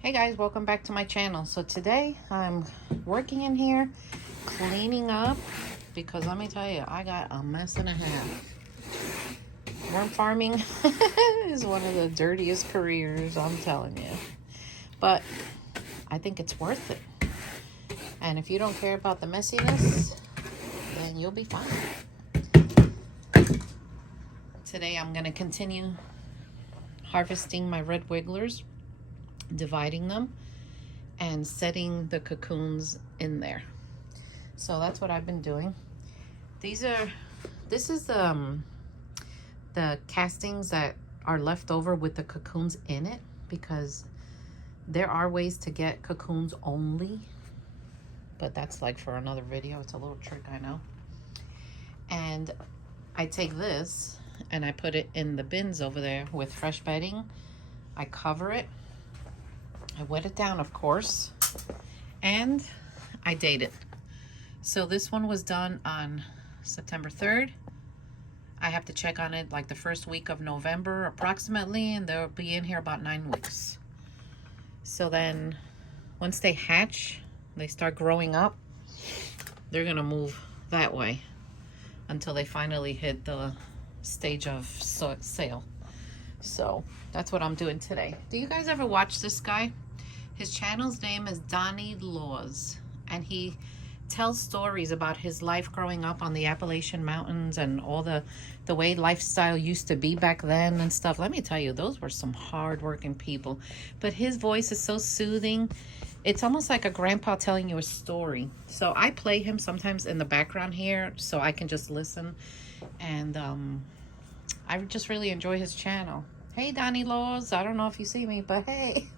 Hey guys, welcome back to my channel. So today I'm working in here, cleaning up, because let me tell you, I got a mess and a half. Worm farming is one of the dirtiest careers, I'm telling you. But I think it's worth it. And if you don't care about the messiness, then you'll be fine. Today I'm going to continue harvesting my red wigglers, dividing them, and setting the cocoons in there. So that's what I've been doing. This is the castings that are left over with the cocoons in it, because there are ways to get cocoons only, but that's like for another video. It's a little trick, I know. And I take this and I put it in the bins over there with fresh bedding. I cover it, I wet it down, of course, and I date it. So this one was done on September 3rd. I have to check on it like the first week of November approximately, and they'll be in here about 9 weeks. So then once they hatch, they start growing up, they're gonna move that way until they finally hit the stage of sale. So that's what I'm doing today. Do you guys ever watch this guy? His channel's name is Donnie Laws, and he tells stories about his life growing up on the Appalachian Mountains and all the way lifestyle used to be back then and stuff. Let me tell you, those were some hard-working people. But his voice is so soothing. It's almost like a grandpa telling you a story. So I play him sometimes in the background here so I can just listen. And I just really enjoy his channel. Hey, Donnie Laws. I don't know if you see me, but hey.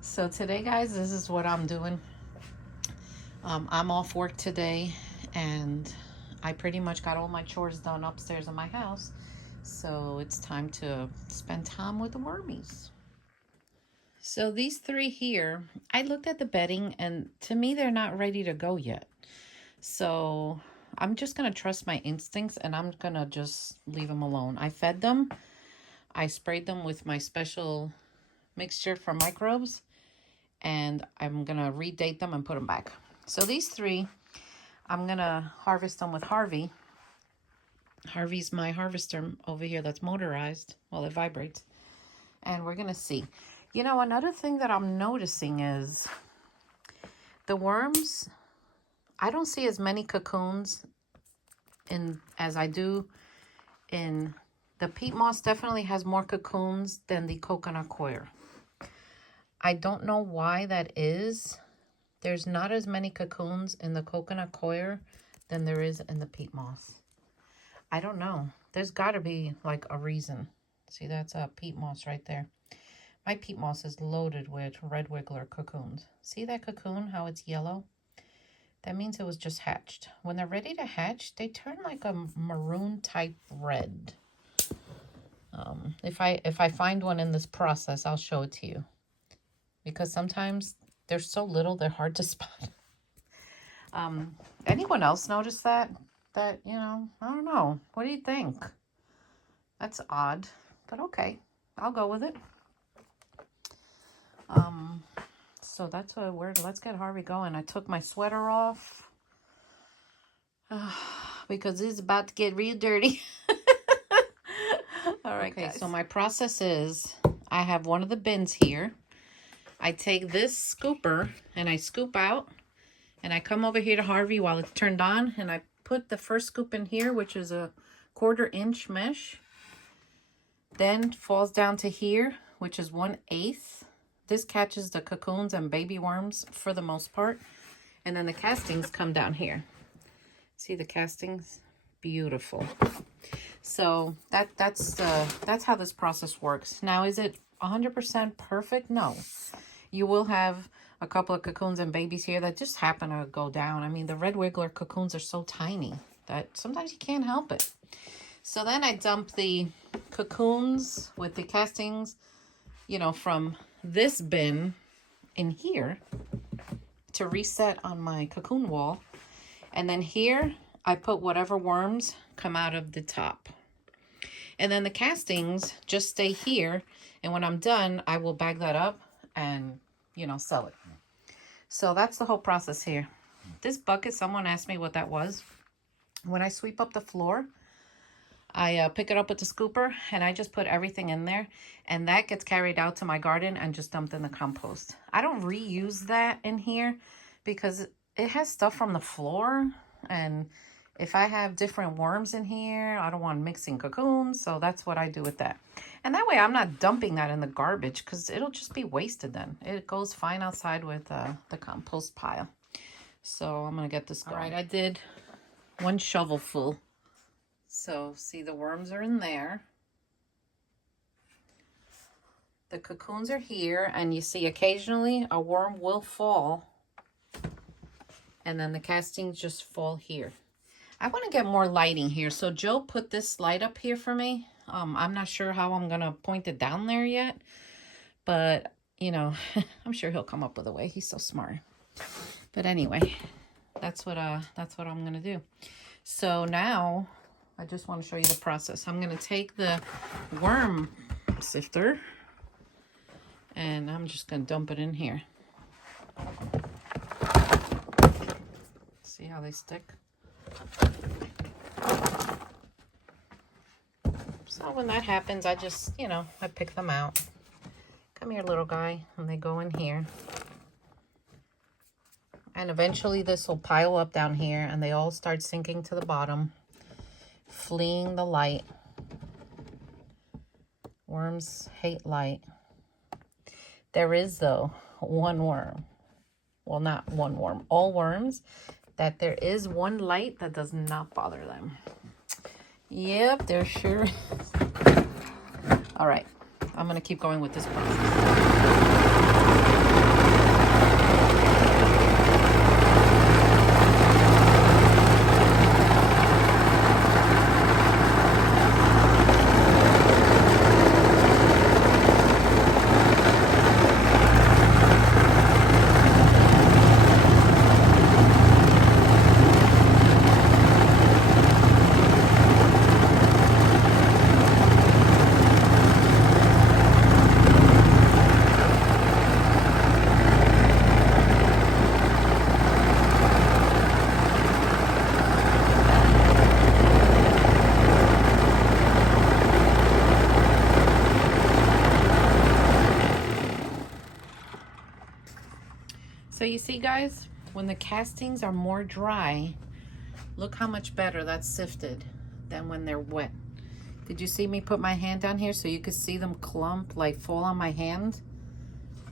So today, guys, this is what I'm doing. I'm off work today, and I pretty much got all my chores done upstairs in my house. So it's time to spend time with the wormies. So these three here, I looked at the bedding, and to me, they're not ready to go yet. So I'm just going to trust my instincts, and I'm going to just leave them alone. I fed them. I sprayed them with my special mixture for microbes, and I'm going to redate them and put them back. So these three, I'm going to harvest them with Harvey. Harvey's my harvester over here that's motorized. Well, it vibrates. And we're going to see. You know, another thing that I'm noticing is the worms, I don't see as many cocoons as I do in the peat moss. Definitely has more cocoons than the coconut coir. I don't know why that is. There's not as many cocoons in the coconut coir than there is in the peat moss. I don't know. There's got to be like a reason. See, that's a peat moss right there. My peat moss is loaded with red wiggler cocoons. See that cocoon, how it's yellow? That means it was just hatched. When they're ready to hatch, they turn like a maroon type red. If I find one in this process, I'll show it to you. Because sometimes they're so little, they're hard to spot. Anyone else notice that? That, you know, I don't know. What do you think? That's odd, but okay. I'll go with it. So that's a word. Let's get Harvey going. I took my sweater off because it's about to get real dirty. All right, okay, guys. So my process is I have one of the bins here. I take this scooper and I scoop out, and I come over here to Harvey while it's turned on, and I put the first scoop in here, which is a 1/4 inch mesh. Then falls down to here, which is 1/8. This catches the cocoons and baby worms for the most part. And then the castings come down here. See the castings? Beautiful. So that's how this process works. Now, is it 100% perfect? No. You will have a couple of cocoons and babies here that just happen to go down. I mean, the red wiggler cocoons are so tiny that sometimes you can't help it. So then I dump the cocoons with the castings, you know, from this bin in here to reset on my cocoon wall. And then here I put whatever worms come out of the top. And then the castings just stay here. And when I'm done, I will bag that up and, you know, sell it. So that's the whole process here. This bucket, someone asked me what that was. When I sweep up the floor, I pick it up with the scooper and I just put everything in there, and that gets carried out to my garden and just dumped in the compost. I don't reuse that in here because it has stuff from the floor, and if I have different worms in here, I don't want mixing cocoons, so that's what I do with that. And that way I'm not dumping that in the garbage because it'll just be wasted then. It goes fine outside with the compost pile. So I'm going to get this going. All right, I did 1 shovel full. So, see, the worms are in there. The cocoons are here, and you see occasionally a worm will fall. And then the castings just fall here. I want to get more lighting here. So, Joe put this light up here for me. I'm not sure how I'm going to point it down there yet. But, you know, I'm sure he'll come up with a way. He's so smart. But anyway, that's what I'm going to do. So, now I just want to show you the process. I'm going to take the worm sifter and I'm just going to dump it in here. See how they stick? So when that happens, I just, you know, I pick them out. Come here, little guy. And they go in here. And eventually this will pile up down here and they all start sinking to the bottom, fleeing the light. Worms hate light. There is, though, one worm. Well, not one worm. All worms. That there is one light that does not bother them. Yep, there sure is. All right. I'm going to keep going with this process. So you see, guys, when the castings are more dry, look how much better that's sifted than when they're wet. Did you see me put my hand down here so you could see them clump, like fall on my hand?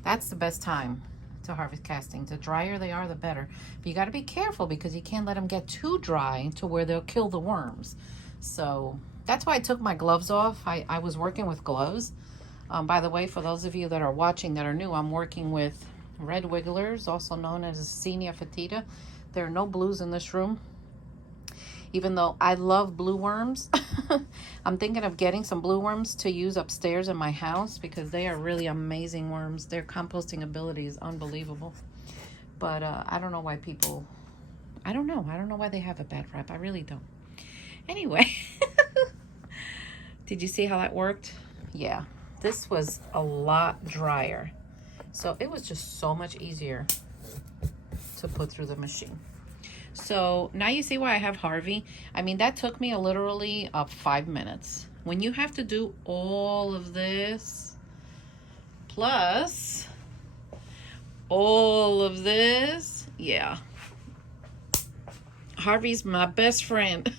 That's the best time to harvest castings. The drier they are, the better. But you got to be careful because you can't let them get too dry to where they'll kill the worms. So that's why I took my gloves off. I was working with gloves. By the way, for those of you that are watching that are new, I'm working with red wigglers, also known as Senia fetida. There are no blues in this room, even though I love blue worms. I'm thinking of getting some blue worms to use upstairs in my house because they are really amazing worms. Their composting ability is unbelievable. But I don't know why people, I don't know why they have a bad rap. I really don't. Anyway, did you see how that worked? Yeah, this was a lot drier. So it was just so much easier to put through the machine. So now you see why I have Harvey. I mean, that took me literally 5 minutes. When you have to do all of this, plus all of this, yeah. Harvey's my best friend.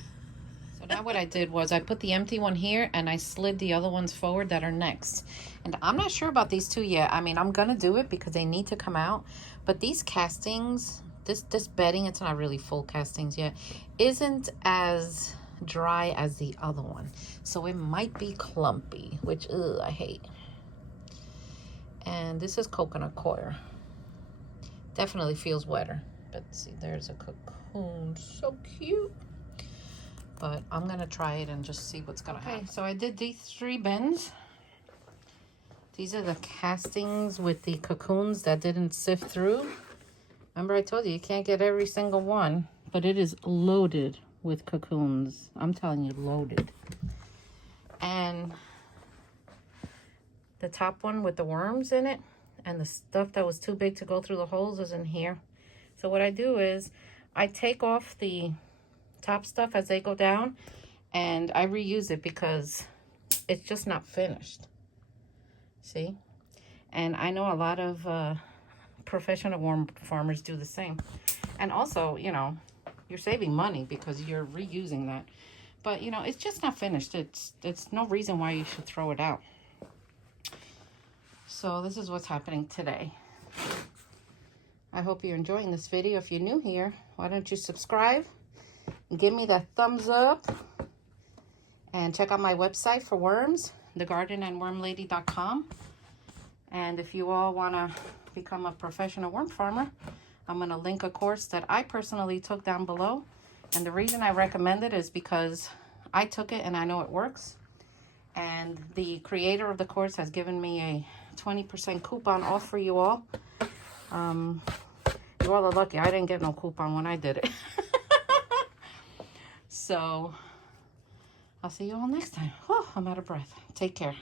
So now what I did was I put the empty one here and I slid the other ones forward that are next. And I'm not sure about these two yet. I mean, I'm going to do it because they need to come out. But these castings, this bedding, it's not really full castings yet, isn't as dry as the other one. So it might be clumpy, which I hate. And this is coconut coir. Definitely feels wetter. But see, there's a cocoon. So cute. But I'm going to try it and just see what's going to happen. Okay, so I did these 3 bins. These are the castings with the cocoons that didn't sift through. Remember I told you can't get every single one, but it is loaded with cocoons. I'm telling you, loaded. And the top one with the worms in it, and the stuff that was too big to go through the holes is in here. So what I do is I take off the top stuff as they go down, and I reuse it because it's just not finished. See? And I know a lot of professional worm farmers do the same. And also, you know, you're saving money because you're reusing that. But, you know, it's just not finished. It's no reason why you should throw it out. So this is what's happening today. I hope you're enjoying this video. If you're new here, why don't you subscribe and give me that thumbs up, and check out my website for worms, thegardenandwormlady.com. And if you all want to become a professional worm farmer, I'm going to link a course that I personally took down below. And the reason I recommend it is because I took it and I know it works. And the creator of the course has given me a 20% coupon off for you all. You all are lucky. I didn't get no coupon when I did it. So I'll see you all next time. Oh, I'm out of breath. Take care.